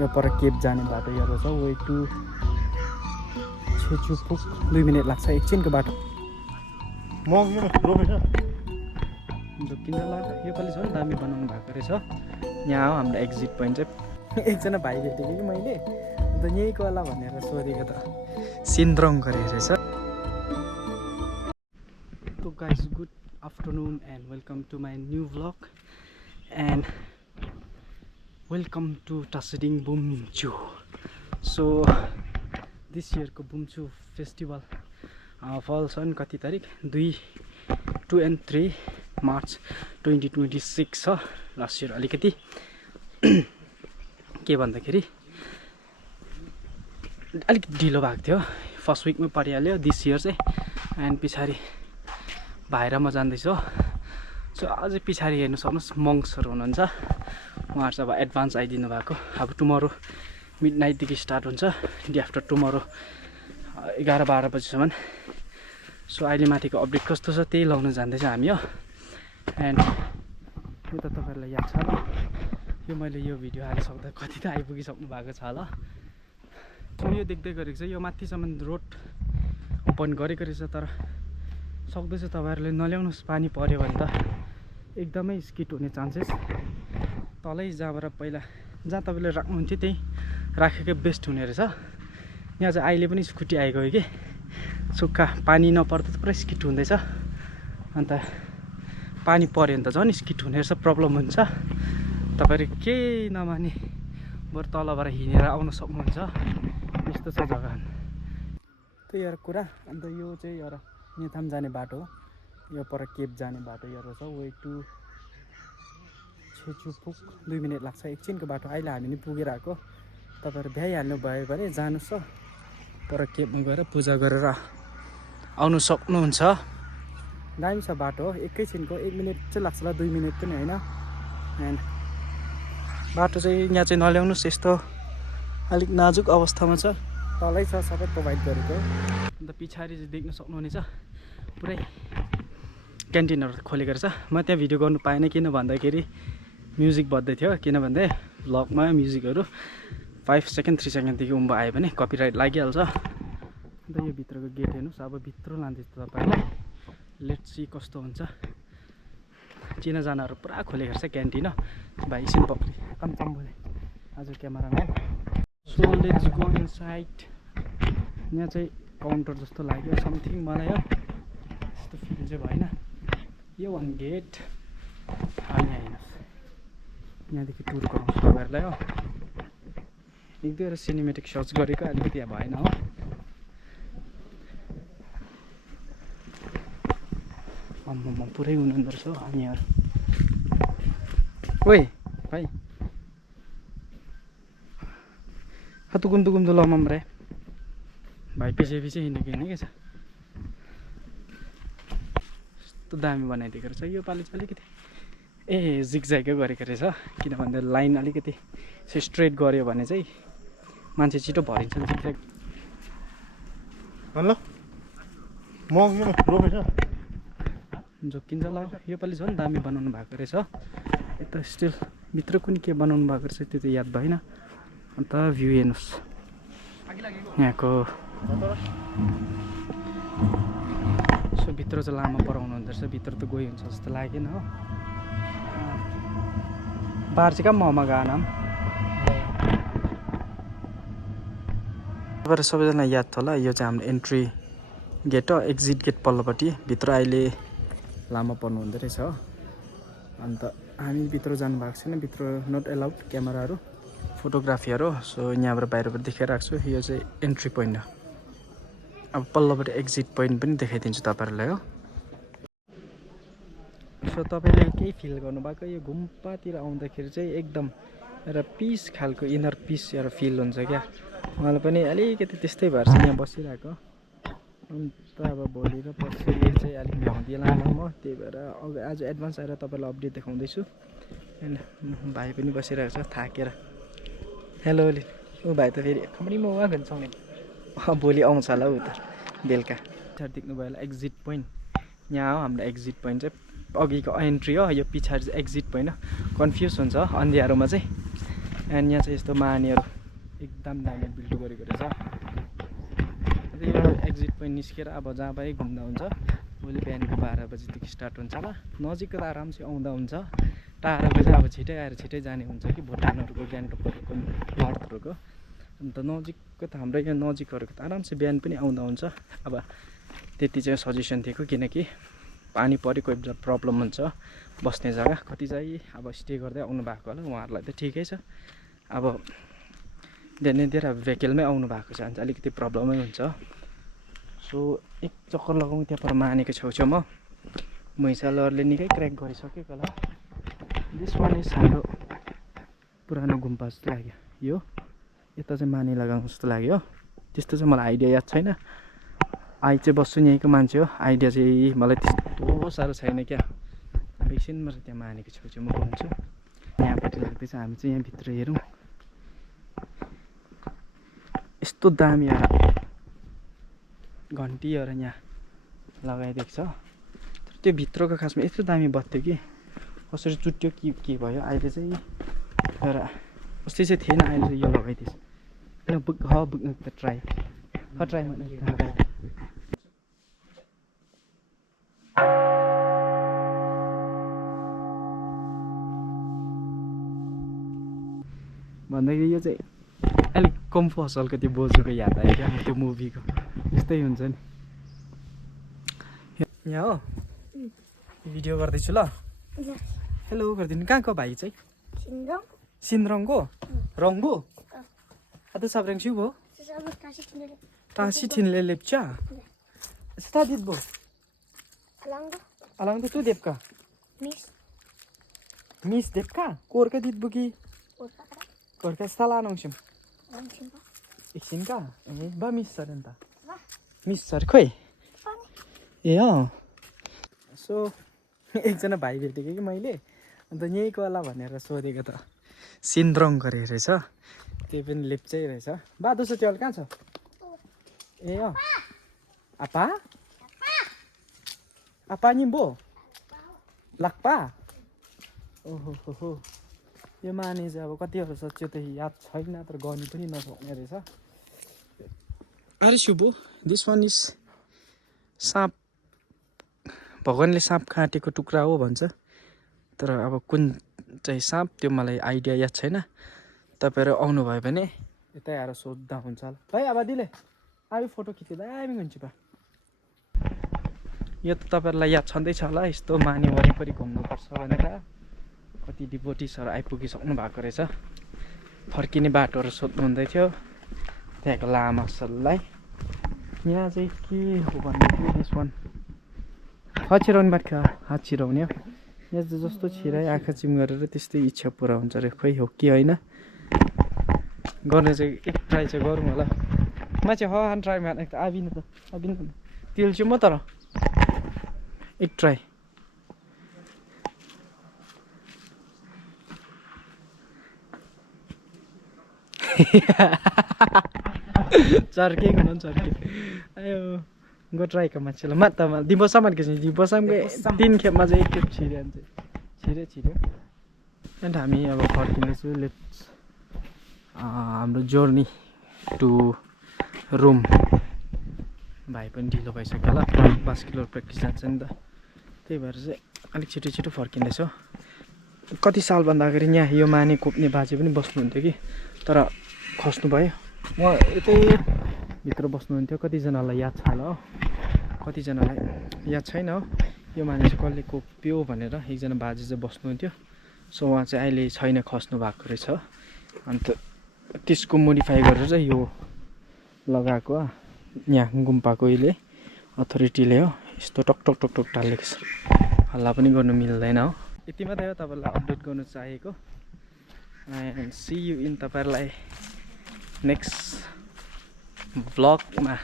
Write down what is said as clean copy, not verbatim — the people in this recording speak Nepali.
यो पर केप जाने बाटो यो रहेछ वे टु छेचुपुक 2 मिनेट लाग्छ एकछिनको बाटो जोकिन्छ लाग्छ यो पालि झन् दामी बनाउनु भएको रहेछ यहाँ हो हाम्रो एक्जिट पोइन्ट चाहिँ एकजना भाइ भेटेको कि मैले अन्त यहीँको होला भनेर सोधेको त सिन्द्रङ गरेको रहेछ So guys, good afternoon and welcome to my new vlog and welcome to Tasiding Bumchu. So this year ko Bumchu festival falls on kati tarik 2 and 3 March 2026 हो last year अलिकति के भन्दाखेरि अलिक ढिलो भएको थियो फर्स्ट विकमै परिहाल्यो दिस इयर चाहिँ एन्ड पछाडि भाइर म जान्दैछु सो अझै पछाडि हेर्नु सक्नुहोस् मङ्क्सहरू हुनुहुन्छ उहाँहरू चाहिँ अब एडभान्स आइदिनु भएको अब टुमरो मिड नाइटदेखि स्टार्ट हुन्छ डे आफ्टर टुमरो 11-12 बजीसम्म सो अहिले माथिको अपडेट कस्तो छ त्यही लाउन जाँदैछ हामी हो एन्ड यो त तपाईँहरूलाई याद छ होला यो मैले यो भिडियो हालिसक्दा कति त आइपुगिसक्नु भएको छ होला सो यो देख्दै गरेको छ यो माथिसम्म रोड ओपन गरेको रहेछ तर सक्दैछ तपाईँहरूले नल्याउनुहोस् पानी पर्यो भने त एकदमै स्किट हुने चान्सेस तलै जहाँबाट पहिला जहाँ तपाईँले राख्नुहुन्थ्यो त्यही राखेकै बेस्ट हुने रहेछ यहाँ चाहिँ अहिले पनि स्कुटी आइगयो कि सुक्खा पानी नपर्दा त पुरा स्किट हुँदैछ अन्त पानी पर्यो भने त झन् स्किट हुने रहेछ प्रब्लम हुन्छ तपाईँहरू केही नमाने बरु तलबाट हिँडेर आउन सक्नुहुन्छ यस्तो छ जग्गा त्यही एउटा कुरा अन्त यो चाहिँ एउटा नेथाम जाने बाटो हो यो पर केप जाने बाटो यो रहेछ वे टु छेचुपुक 2 मिनेट लाग्छ एकछिनको बाटो अहिले हामी नि पुगेर आएको तपाईँहरू भ्याइहाल्नु भयो भने जानुहोस् हो पर केपमा गएर पूजा गरेर आउनु सक्नुहुन्छ दामी छ बाटो हो एकैछिनको 1 मिनेट चाहिँ लाग्छ होला 2 मिनेट पनि होइन एन्ड बाटो चाहिँ यहाँ चाहिँ नल्याउनुहोस् यस्तो अलिक नाजुक अवस्थामा छ तलै छ सबै प्रोभाइड गरेको अन्त पछाडि चाहिँ देख्न सक्नुहुनेछ पुरै क्यान्टिनहरू खोलेको रहेछ म त्यहाँ भिडियो गर्नु पाएन किन भन्दाखेरि म्युजिक बज्दै थियो किन भन्दा भ्लगमा म्युजिकहरू 5 सेकेन्ड 3 सेकेन्डदेखि उँभो आयो भने कपिराइट लागिहाल्छ अन्त यो भित्रको गेट हेर्नुहोस् अब भित्र लाँदैछु तपाईँलाई लेट्स सी कस्तो हुन्छ चिनाजानाहरू पुरा खोलेको रहेछ क्यान्टिन भाइ एकछिन पक्री कम बोले आज cameraman so let's go inside यहाँ चाहिँ काउन्टर जस्तो लाग्यो समथिङ मलाई हो त्यस्तो फिल चाहिँ भएन यो वान गेट अनि हेर्नुहोस् यहाँदेखि टुर गराउँछु तपाईँहरूलाई हो 1-2 सिनेमेटिक सर्च गरेको अलिकति यहाँ भएन हो अम्म पुरै हुनुहुँदो रहेछ हौ हामीहरू ओइ भाइ तुकुम त लमम रे भाइ पछि हिँडेको हिँडेकै छ यस्तो दामी बनाइदिएको रहेछ यो पालि चाहिँ अलिकति जिगज्यागै गरेको रहेछ किन भन्दा लाइन अलिकति स्ट्रेट गऱ्यो भने चाहिँ मान्छे छिटो भरिन्छ जिगज्याग हेलो म जोकिन्छ ल यो पालि झन् दामी बनाउनु भएको रहेछ यता स्टिल भित्र कुनै के बनाउनु भएको रहेछ त्यो त याद भएन अन्त भ्यू हेर्नुहोस् यहाँको सो भित्र चाहिँ लामो पराउनु हुँदो रहेछ भित्र त गइ हुन्छ जस्तो लागेन हो बार चाहिँ कहाँ ममा गाना तपाईँहरू सबैजना याद छ होला यो चाहिँ हाम्रो एन्ट्री गेट हो एक्जिट गेट पल्लोपट्टि भित्र अहिले लामो पर्नु हुँदो रहेछ हो अन्त हामी भित्र जानुभएको छैन भित्र नट एलाउड क्यामेराहरू फोटोग्राफीहरू सो यहाँबाट बाहिरबाट देखाइरहेको छु यो चाहिँ एन्ट्री पोइन्ट हो अब पल्लोबाट एक्जिट पोइन्ट पनि देखाइदिन्छु तपाईँहरूलाई हो सो तपाईँले केही फिल गर्नुभएको यो गुम्पातिर आउँदाखेरि चाहिँ एकदम एउटा पिस खालको इनर पिस एउटा फिल हुन्छ क्या मलाई पनि अलिकति त्यस्तै भएर चाहिँ यहाँ बसिरहेको अन्त अब भोलि र पर्सि चाहिँ अलिक भ्याउँदिएला म त्यही भएर आज एडभान्स आएर तपाईँलाई अपडेट देखाउँदैछु एन्ड भाइ पनि बसिरहेको छ थाकेर हेलो ओली ऊ भाइ त फेरि खमरी म उहाँ भन्छौँ भोलि आउँछ होला ऊ त बेलुका देख्नुभयो होला एक्जिट पोइन्ट यहाँ हो हाम्रो एक्जिट पोइन्ट चाहिँ अघिको एन्ट्री हो यो पछाडि चाहिँ एक्जिट पोइन्ट हो कन्फ्युज हुन्छ अन्धियारोमा चाहिँ एन्ड यहाँ चाहिँ यस्तो मानीहरू एकदम दामी बिल्ड गरेको रहेछ। यो एक्जिट पोइन्ट निस्केर अब जहाँ पनि घुम्दा हुन्छ। भोलि बिहानको 12 बजीदेखि स्टार्ट हुन्छ होला। नजिकको त आरामसे आउँदा हुन्छ, टाढोको चाहिँ अब छिटै आएर छिटै जाने हुन्छ कि भुटानहरूको गान्तोकहरूको नर्थहरूको। अन्त नजिकको त हाम्रो यहाँ नजिकहरूको त आरामसे बिहान पनि आउँदा हुन्छ। अब त्यति चाहिँ सजेसन दिएको, किनकि पानी परेको एउटा प्रब्लम हुन्छ बस्ने जग्गा। कति चाहिँ अब स्टे गर्दै आउनु भएको होला, उहाँहरूलाई त ठिकै छ। अब धेर अब भेहिकलमै आउनु भएको छ भने चाहिँ अलिकति प्रब्लमै हुन्छ। सो एक चक्कर लगाउँ त्यहाँ पर मानेको छेउछाउमा। मैसालहरूले निकै क्र्याक गरिसकेको होला। दिस वान इज हाम्रो पुरानो गुम्बा जस्तो लाग्यो। यो यता चाहिँ माने लगाउँ जस्तो लाग्यो। त्यस्तो चाहिँ मलाई आइडिया याद छैन। चाहिँ बस्छु यहीँको मान्छे हो, आइडिया चाहिँ मलाई त्यस्तो साह्रो छैन क्या। अब एकछिनमा त्यहाँ मानेको छेउछाउमा घुम्छु। यहाँपट्टि लाग्दैछ, हामी चाहिँ यहाँभित्र हेरौँ। यस्तो दामी घन्टीहरू यहाँ लगाइदिएको छ। तर त्यो भित्रको खासमा यस्तो दामी बत्थ्यो कि कसरी चुट्यो के भयो। अहिले चाहिँ तर अस्ति चाहिँ थिएन, अहिले चाहिँ यो लगाइदिएछ। ट्राई भन्दाखेरि यो चाहिँ अलिक कम फसलको त्यो बोजूको याद आयो क्या, त्यो मुभीको यस्तै हुन्छ नि। यहाँ हो भिडियो गर्दैछु ल। हेलो गरिदिनु। कहाँको भाइ चाहिँ? सिन्रङको रङ्गो अत साब्रेङ सिउ टाँसी ठिनले लेप्चा स्तादित बो अलंग तू देवका मिस देवका कोरका दित बुकी कोरका सला नौसिम एकछिन का ए बा मिस सर अन्त मिस सर खोइ ए अँ। सो एकजना भाइ भेटेको कि मैले, अन्त यहीँको होला भनेर सोधेको त सिन्ड्रङ गरेको रहेछ। त्यही पनि लेप्चै रहेछ। बा दोस्रो टेबल कहाँ छ? ए अँ आपा आपा नि बो लाक्पा ओहो हो। यो माने चाहिँ अब कतिवटा छ त्यो त याद छैन, तर गर्नु पनि नसक्ने रहेछ। अरे शुभो दिस वान इज साँप। भगवानले साँप काटेको टुक्रा हो भन्छ, तर अब कुन चाहिँ साँप त्यो मलाई आइडिया याद छैन। तपाईँहरू आउनुभयो भने यतै आएर सोद्धा हुन्छ होला। भाइ अब दिले आयो फोटो खिच्यो दामी हुन्छ बा। यो त तपाईँहरूलाई याद छँदैछ होला, यस्तो माने वरिपरि घुम्नुपर्छ भनेर कति डिभोटिसहरू आइपुगिसक्नु भएको रहेछ। फर्किने बाटोहरू सोध्नु हुँदै थियो त्यहाँको लामाहरूलाई। यहाँ चाहिँ के हो भन्दाखेरि दिस वान हात छिराउने बाटो हात छिराउने हो। यहाँ चाहिँ जस्तो छिराइ आँखा चिम गरेर त्यस्तै इच्छा पुरा हुन्छ अरे, खोइ हो कि होइन। गर्ने चाहिँ एक ट्राई चाहिँ गरौँ होला। मान्छे हान ट्राई मार्ने त आबिन त तिल्छु म तर एक ट्राई। चर्के हुन चर्के आयो गो ट्राईको मान्छेलाई मात्तामा दिबोसम्म के दिबोसम्मको 3 खेपमा चाहिँ 1 खेप छिर्यो। एन्ड हामी अब फर्किँदैछु। लेट्स हाम्रो जर्नी टु रुम। भाइ पनि ढिलो भइसक्यो होला, बास्केटबल प्र्याक्टिस जान्छ नि त, त्यही भएर चाहिँ अलिक छिटो फर्किँदैछु। कति सालभन्दा अगाडि यहाँ यो माने कोप्ने बाजे पनि बस्नुहुन्थ्यो कि, तर खस्नु भयो। उहाँ यतै भित्र बस्नुहुन्थ्यो। कतिजनालाई याद छ होला हो, कतिजनालाई याद छैन हो। यो माने चाहिँ कसले कोप्यो भनेर एकजना बाजे चाहिँ बस्नुहुन्थ्यो। सो उहाँ चाहिँ अहिले छैन, खस्नु भएको रहेछ। अन्त त्यसको मोडिफाई गरेर चाहिँ यो लगाएको यहाँ गुम्पाको अहिले अथोरिटीले हो। यस्तो टक टालेको छ, हल्ला पनि गर्नु मिल्दैन हो। यति मात्रै हो तपाईँलाई अपडेट गर्नु चाहेको। एन्ड सी यु इन तपाईँहरूलाई नेक्स्ट भ्लगमा।